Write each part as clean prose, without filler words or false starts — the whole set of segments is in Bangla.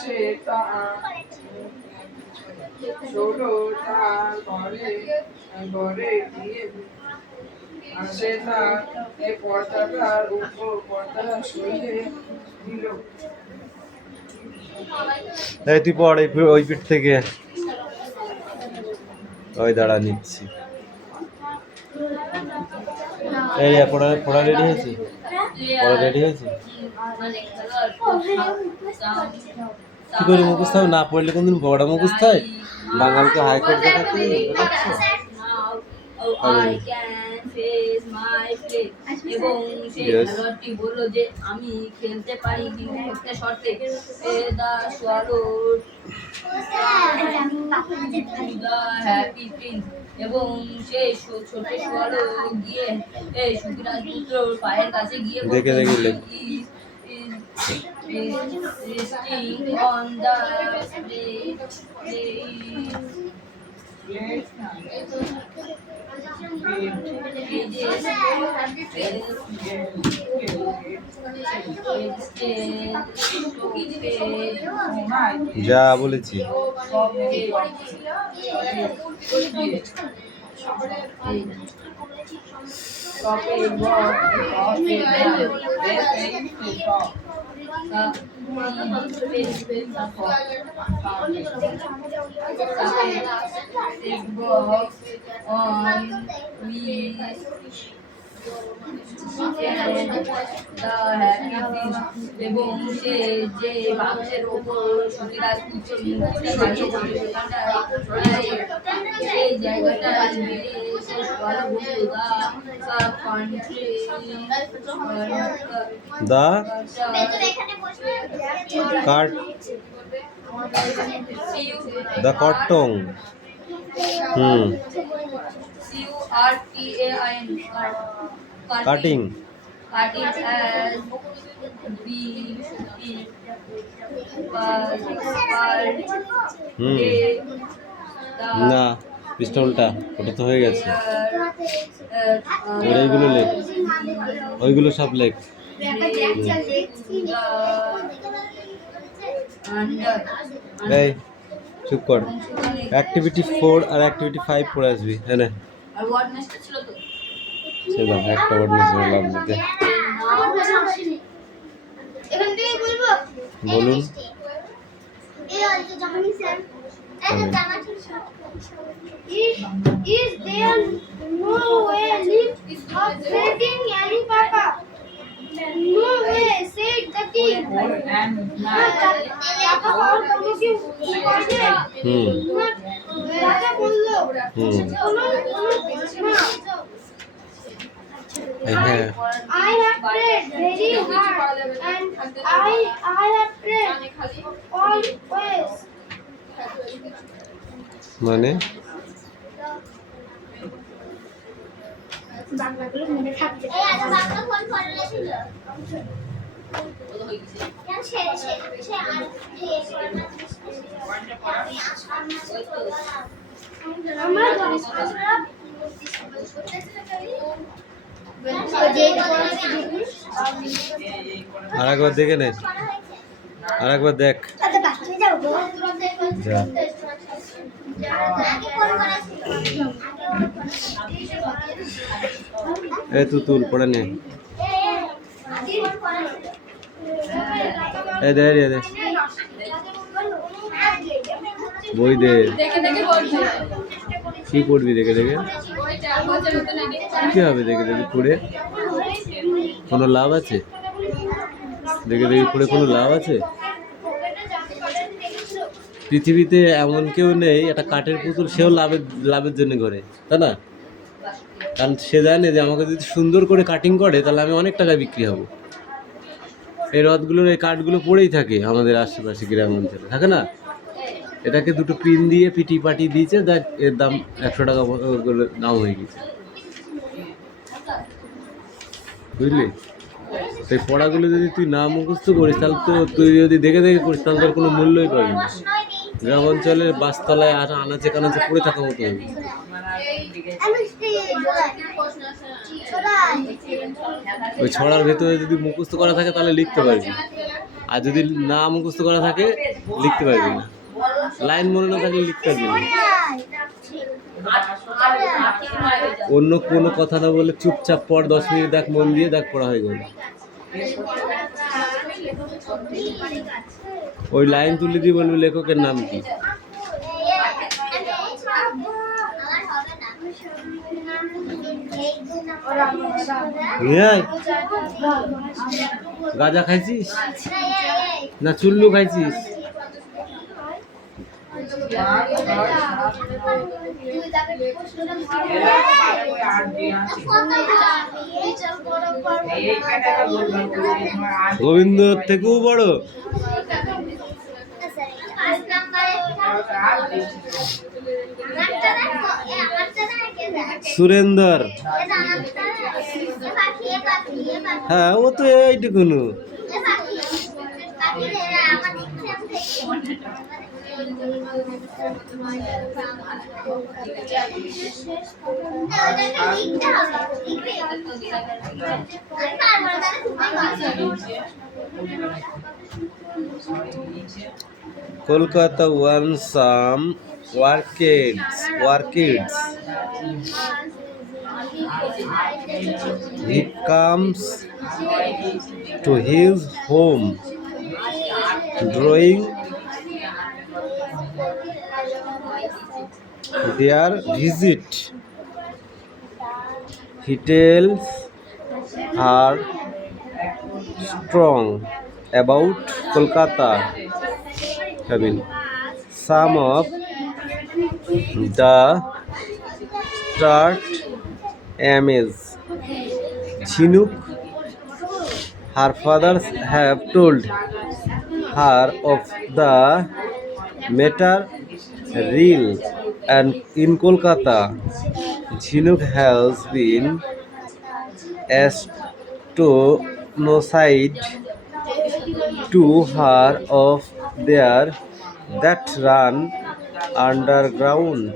সেটা ষোলো তার ঘরে ঘরে গিয়ে সেটা এই পর্দাটার উপর পর্দা সরিয়ে দিল। এই তুই পড় ওই পিঠ থেকে ওই দাঁড়া নিচ্ছি। এই পড়া পড়া রেডি হয়েছে? পড়া রেডি হয়েছে? কি করে মুখস্থ হবে? না পড়লে কোনদিন বড় মুখস্থ হয়? বাঙালিকে হাইকোর্ট দেখাতে এবং সেই খেলোয়াড়টি বলল যে আমি খেলতে পারি কিন্তু একটা শর্তে, দা সোয়ালোড হ্যাপি প্রিন্স। এবং সেই ছোট সোয়ালো গিয়ে সুখী রাজপুত্রর পায়ের কাছে গিয়ে দেখে দেখে on the যা বলেছি। এবং সে যে বাক্সের ওপর সুখী রাজপুত্র সেই জায়গাটা দা কাট দা কটং কাটিং না পিস্টলটা ওটা তো হয়ে গেছে। ওইগুলো লেখ, ওইগুলো সব লেখ। এই চুপ কর। অ্যাক্টিভিটি 4 আর অ্যাক্টিভিটি 5 পড়ে আসবি। হ্যাঁ না সেটা একটা ওয়ার্ড মিস হয়ে লাভ নিতে। বলুন Is there no way of getting any papa? No way, said the king. Raja bollo, I have prayed very hard and I have prayed always. মানে বাংলাগুলো মনে থাকছে। এই আজ বাংলা ফোন করে ছিল। কেন সে আর এই করনা আমি আসার না আমার আরেকবার দেখে নে, আরেকবার দেখ। যা এই তুল পড়ে নে। এই দে দে বই দে। কি পড়বি দেখে দেখে? কি হবে দেখে দেখে পড়ে? কোনো লাভ আছে? দেখে দেখে পড়ে কোনো লাভ আছে? পৃথিবীতে এমন কেউ নেই একটা কাঠের পুতুল সেও লাভের জন্য করে, তাই না? কারণ সে জানে যে আমাকে যদি সুন্দর করে কাটিং করে তাহলে আমি অনেক টাকায় বিক্রি হব। এই রথগুলোর এই কাঠগুলো পড়েই থাকে আমাদের আশেপাশে গ্রাম অঞ্চলে, থাকে না? এটাকে দুটো পিন দিয়ে পিটি পাটি দিয়েছে, দেখ এর দাম 100 টাকা করে দাম হয়ে গেছে, বুঝলি? সেই পড়াগুলো যদি তুই না মুখস্থ করিস তাহলে তো তুই যদি দেখে দেখে করিস তাহলে তোর কোনো মূল্যই পাবি না। গ্রাম অঞ্চলের বাসতলায় আর আনাচে কানাচে পড়ে থাকা মতো হবে। ওই ছড়ার ভেতরে যদি মুখস্থ করা থাকে তাহলে লিখতে পারবি। আর যদি না মুখস্থ করা থাকে লিখতে পারবি না, লাইন মনে না থাকলে লিখতে পারবি না। অন্য কোনো কথা না বলে চুপচাপ পড়, 10 মিনিট দেখ, মন দিয়ে দেখ, পড়া হয়ে গেল। ওই লাইন তুলে দিয়ে বলবি লেখকের নাম কি। গাঁজা খাইছিস না চুল্লু খাইছিস? গোবিন্দ থেকেও বড়? সুরেন্দর? হ্যাঁ, ও তো এইটুকুনু। Kolkata wants some orchids. He comes to his home, drawing their visit. He tells her strong about Kolkata, having some of the start amiz. Chinook, her fathers have told her of the matter real, and in Kolkata, Chinook has been astonishing to her of there that run underground.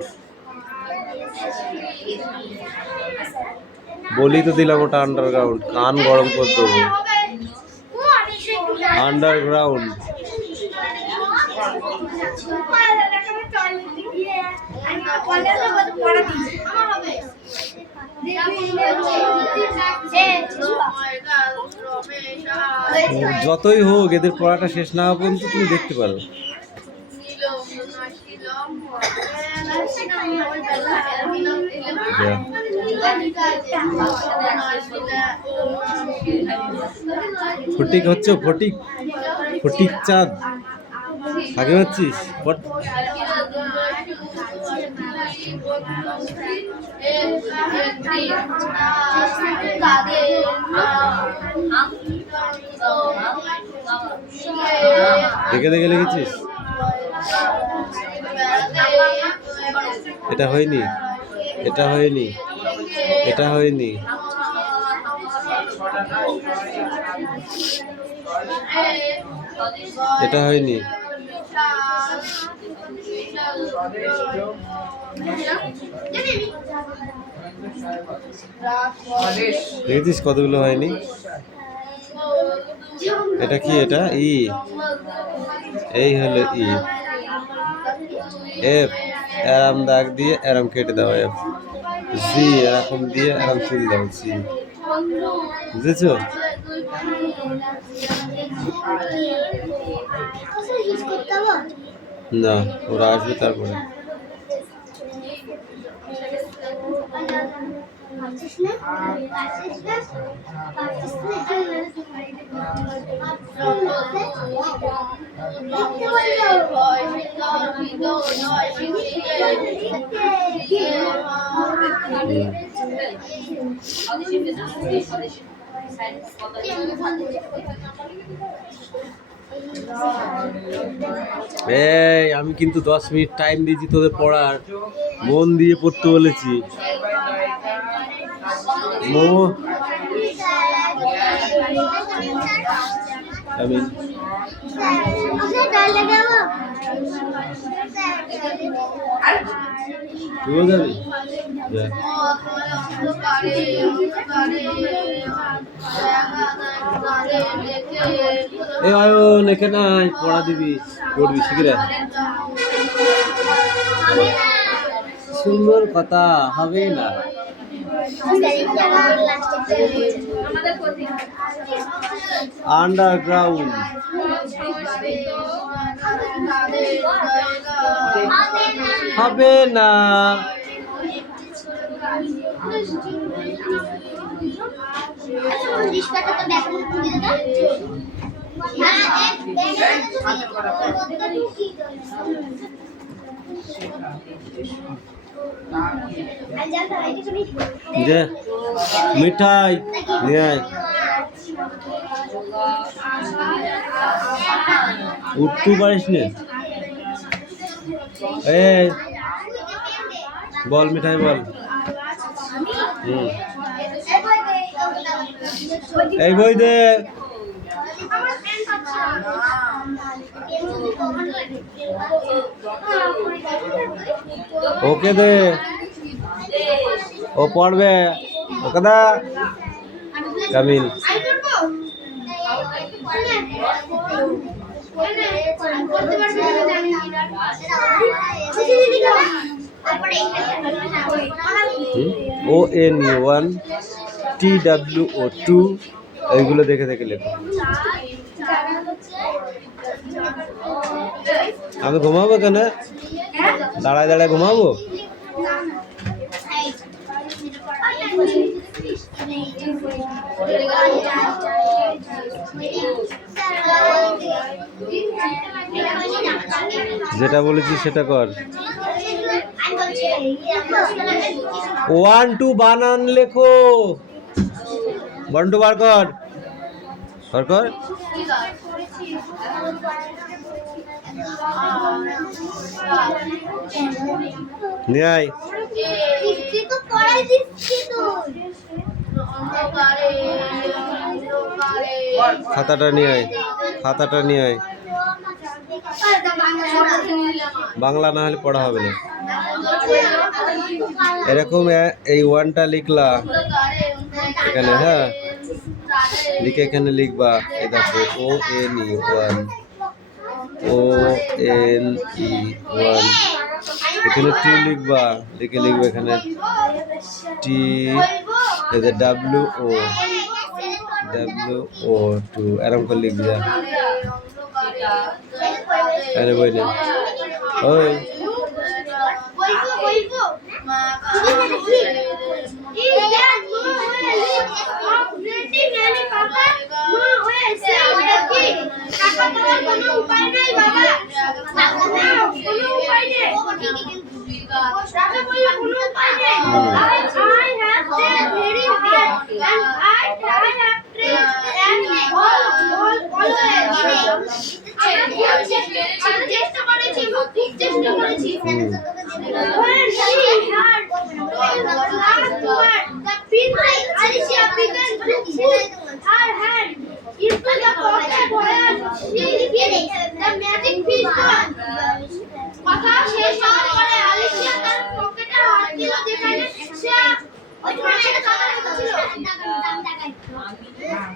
বলি তো দিলাম ওটা আন্ডারগ্রাউন্ড, কান গরম করতে হবে। আন্ডারগ্রাউন্ড যতই হোক এদের পড়াটা শেষ না হওয়া পর্যন্ত তুমি দেখতে পারো। ফটিক হচ্ছে, ফটিক, ফটিক চাঁদ আগে হচ্ছিস। দেখে দেখে লিখেছিস? এটা হয়নি, এটা হয়নি, এটা হয়নি। এটা হয়নি। দেখেছিস কতগুলো হয়নি? এটা কি? এটা ই, এই হলো ই। এফ এরম দাগ দিয়ে এরম কেটে দাও, এফ। জি এরকম দিয়ে এরম তুলে দাও, জি। বুঝেছো? না, ওরা আসবে তারপরে। এই আমি কিন্তু 10 মিনিট টাইম দিয়েছি তোদের পড়ার, মন দিয়ে পড়তে বলেছি। আমি उसे डर लगा वो তুই যাবি যা। এই অয়ন এখানে আয়, পড়া দিবি, পড়বি শিখিরা। সুন্দর কথা হবে না। আন্ডারগ্রাউন্ড হবে না। रिश्वत तो बैक में दे देगा যে মিঠাই নিয়ে আয়। উঠতে পারিস না? এই বল মিঠাই বল। এই বই দে। ওকে দে, ও পড়বে। ওকে দা কামিল। ON1 TWO2 এইগুলো দেখে দেখে লেখো। আমি ঘুমাবো কেন? দাঁড়ায় দাঁড়ায় ঘুমাবো? যেটা বলেছি সেটা কর। 1 2 বানান লেখো। 1 2 বার কর, বার কর। নিয়ে আয়। খাতাটা নিয়ে আয়, খাতাটা নিয়ে আয়। বাংলা না হলে পড়া হবে না। এরকম এই ওয়ানটা লিখলা এখানে, হ্যাঁ লিখে এখানে লিখবা। এই দেখো ONE1 ONE1 এখানে 2 লিখবা, লিখে লিখবে এখানে T WO2 এরকম করে লিখবি। যা আরে বই না ওই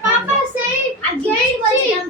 Papa say again when we have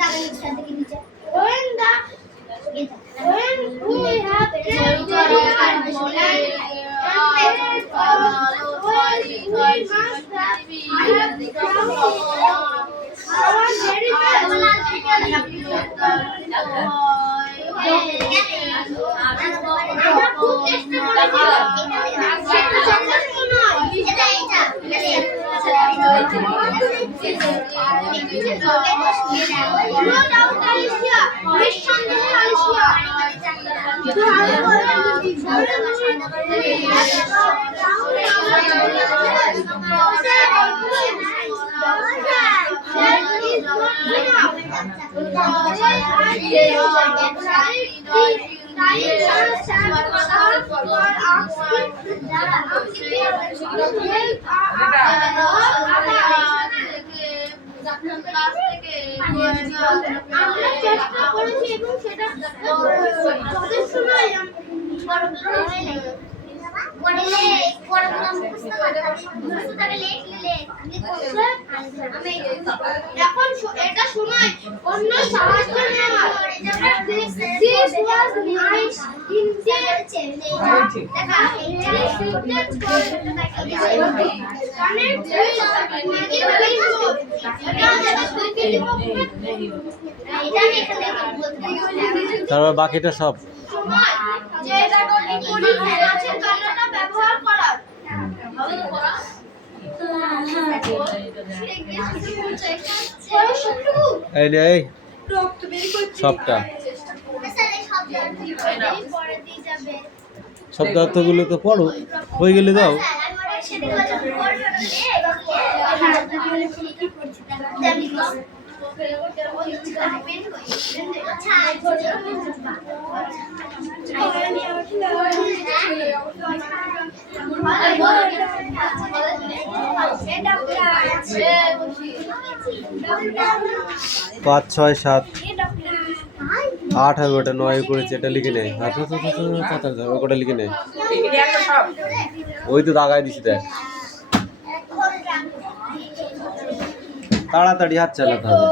আপনার কাছ থেকে আমরা চেষ্টা করেছি এবং সেটা যথেষ্ট নয়। এখন এটা সময় অন্য সাহায্য নেওয়া। This was nice in তারপর বাকিটা সব সময় যেটা করি গাছের তলাটা ব্যবহার করা। এই নে এই সবটা শব্দ অর্থগুলো তো পড়ো, হয়ে গেলে দাও। পাঁচ ছয় সাত আট হবে, ওটা 9 করেছে, এটা লিখে নেয়। ওটা লিখে নেয়, ওই তো দাগায় দিছি দেখ। তাড়াতাড়ি হাত চালাতে হবে।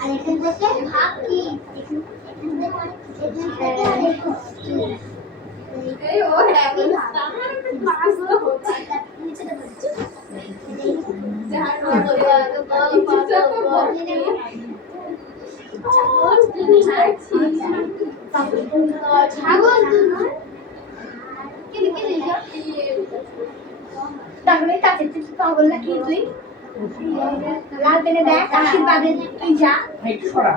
আর এখান থেকে ভাগ কি লাল পেনে দেখ আশীর্বাদে তুই যা একটু সরা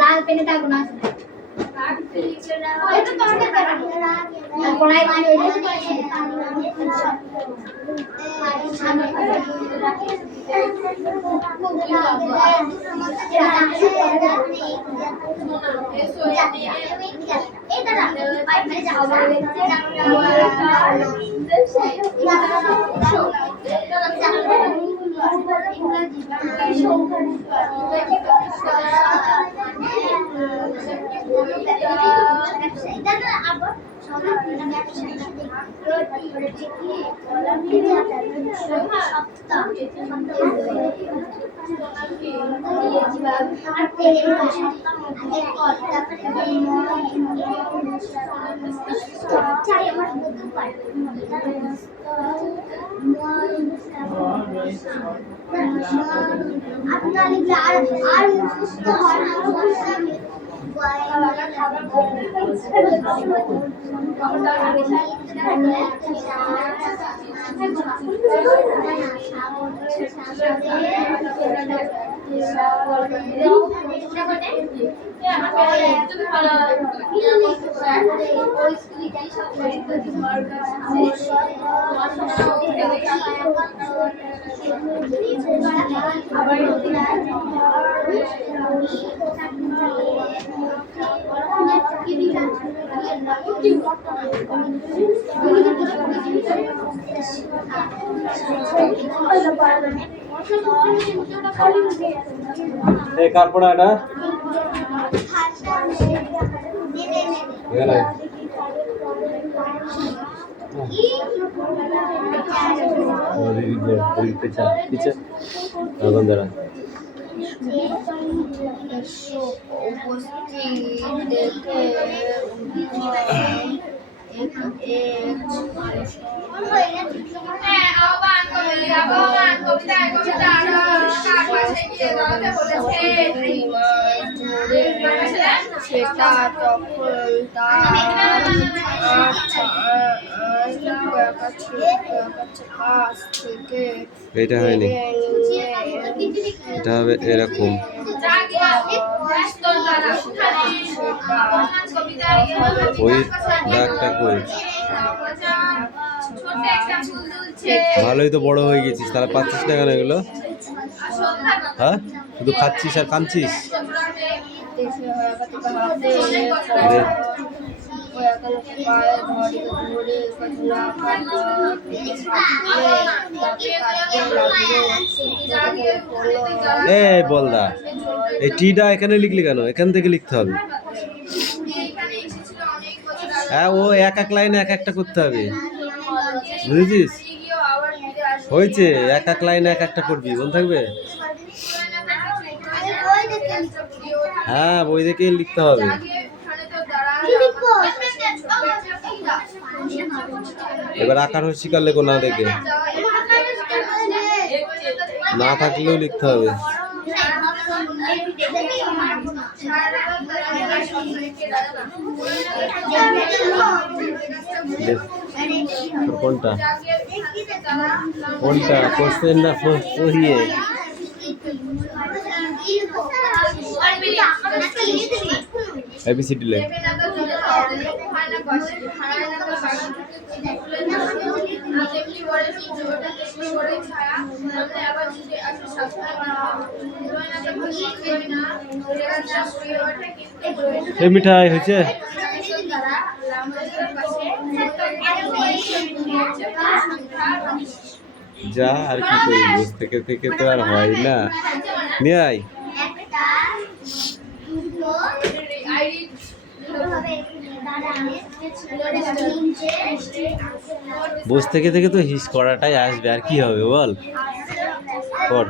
লাল পেনে থাকবো না কড়াই পানি আর সুস্থ হয় কার পড়া এটা সেটা তখন তার কাছ থেকে এটা হয়নি, এটা হবে এরকম। ওই দাগটা কই, ভালোই তো বড় হয়ে গেছিস, তাহলে পাচ্ছিস না কেন এগুলো? হ্যাঁ, শুধু খাচ্ছিস আর কাঁদছিস। এ বলদা, এই টিটা এখানে লিখলি কেন? এখান থেকে লিখতে হবে। হ্যাঁ, ও এক এক লাইনে এক একটা করতে হবে, বুঝেছিস? হয়েছে, এক এক লাইনে এক একটা করবি, মনে থাকবে? হ্যাঁ, বই দেখে লিখতে হবে। এবার আকার হস্যিকার লেখো না দেখে, না থাকলেও লিখতে হবে। কোনটা কোনটা কোশ্চেন না পড়িয়ে? এবিসিডি লেখ। এই মিঠাই হয়েছে? যা আর কি করি, বসে থেকে থেকে তো আর হয় না। নিয়ে আয়। বসে থেকে থেকে তো হিস করাটাই আসবে, আর কি হবে বল? কর।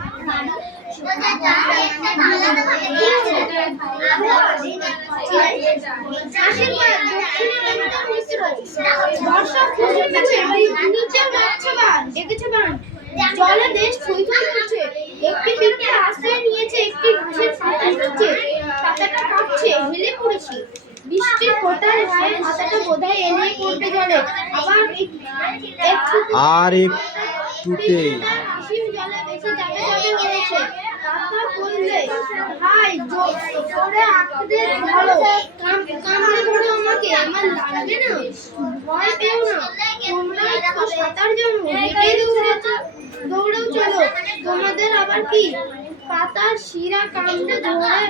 জলে দেশ থই থই করছে, একটি পিঁপড়ে আশ্রয় নিয়েছে একটি ঘাসের পাতা নিচে, পাতাটা কাঁপছে, হেলে পড়েছে। বৃষ্টির ফোঁটার গায়ে পাতাটা বোধহয় এলিয়ে পড়বে জলে, আবার আর একটুতেই হাসির জলে বেশি যাবে যাবে হয়েছে। পাতা বললে, হাই জোরে আঁকড়ে ধরো, কামড়ে ধরো আমাকে, আমার লাগবে না, ভয় পেও না, তোমরা তো সাঁতার জানো, হেঁটে দৌড়েও চলো, তোমাদের আবার কি? পাতার শিরা কামড়ে ধরে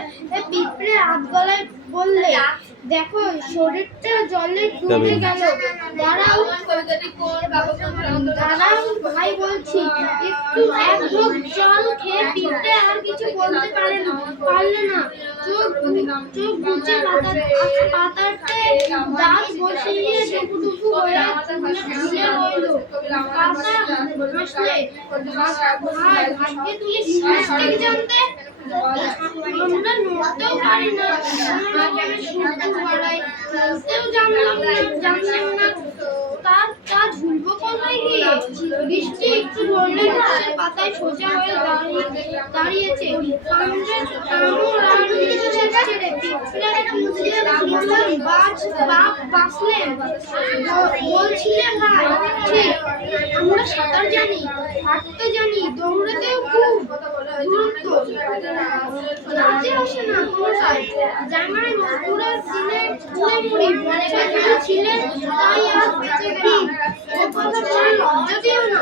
পিঁপড়ে হাত গলায় বললে, দেখো শরীরটা জলে ডুবে গেল, দাঁড়াও দাঁড়াও ভাই বলছি। একটু এক ঢোক জল খেয়ে পিঁপড়ে আর কিছু বলতে পারলে না, চোখ বুজে পাতাতে দাঁত বসিয়ে টুকু হয়ে ঝুলে রইল। পাতা হাসলে, ভাই ভাগ্যে তুমি মিস্টেক জানতে, আমরা নড়তেও পারি না, জানলাম না, তা ঝুলবো কোথায় গিয়ে? বৃষ্টি একটু ধরলে গাছের পাতায় সোজা হয়ে দাঁড়িয়েছে, বলছিলে ভাই ঠিক, আমরা সাঁতার জানি, হাঁটতে জানি, দৌড়াতেও খুব দূরত্ব, কাজে আসে না কোনোটাই, জামাই মজদুরের দিনে মুড়ি বর্ষা যদি ছিলেন তাই আর বেঁচে গেলাম, ও কথা শুনে লজ্জা দিও না।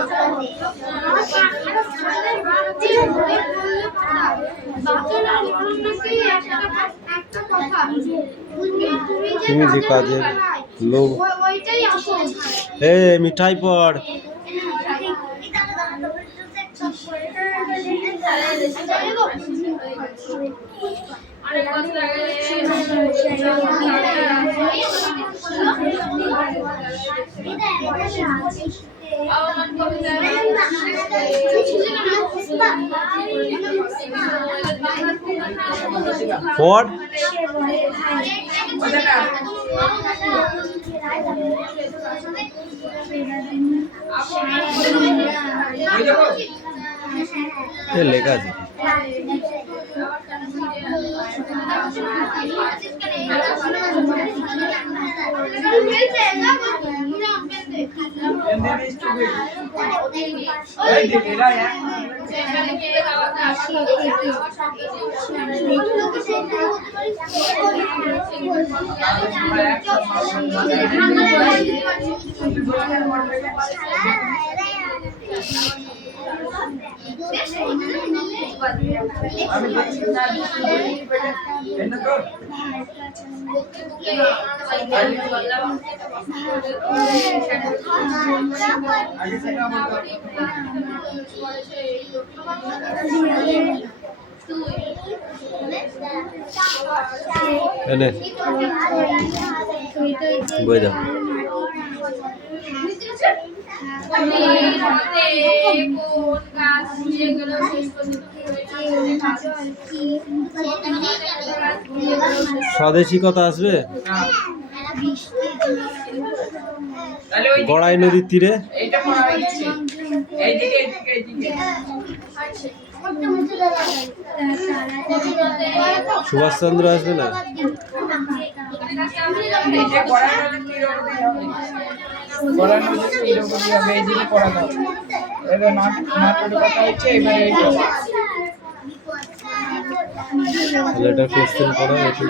তুমি যে কাজের লোক, ওইটাই আসল। এ মিঠাই পড়। পড়। লেখা আছে বই দাও। স্বদেশী কথা আসবে। তাহলে ওই গড়াই নদীর তীরে। এইটা করা হয়েছে, এইদিকে এইদিকে এইদিকে। সুভাষচন্দ্র আসবে না? এই যে গড়াই নদীর তীর অবধি হবে, গড়াই নদীর তীর অবধি হবে, এইদিকে করা দাও। এবার নাটোর কথা হচ্ছে, এবারে এইটা তাহলে এটা কোশ্চেন পড়া একটু।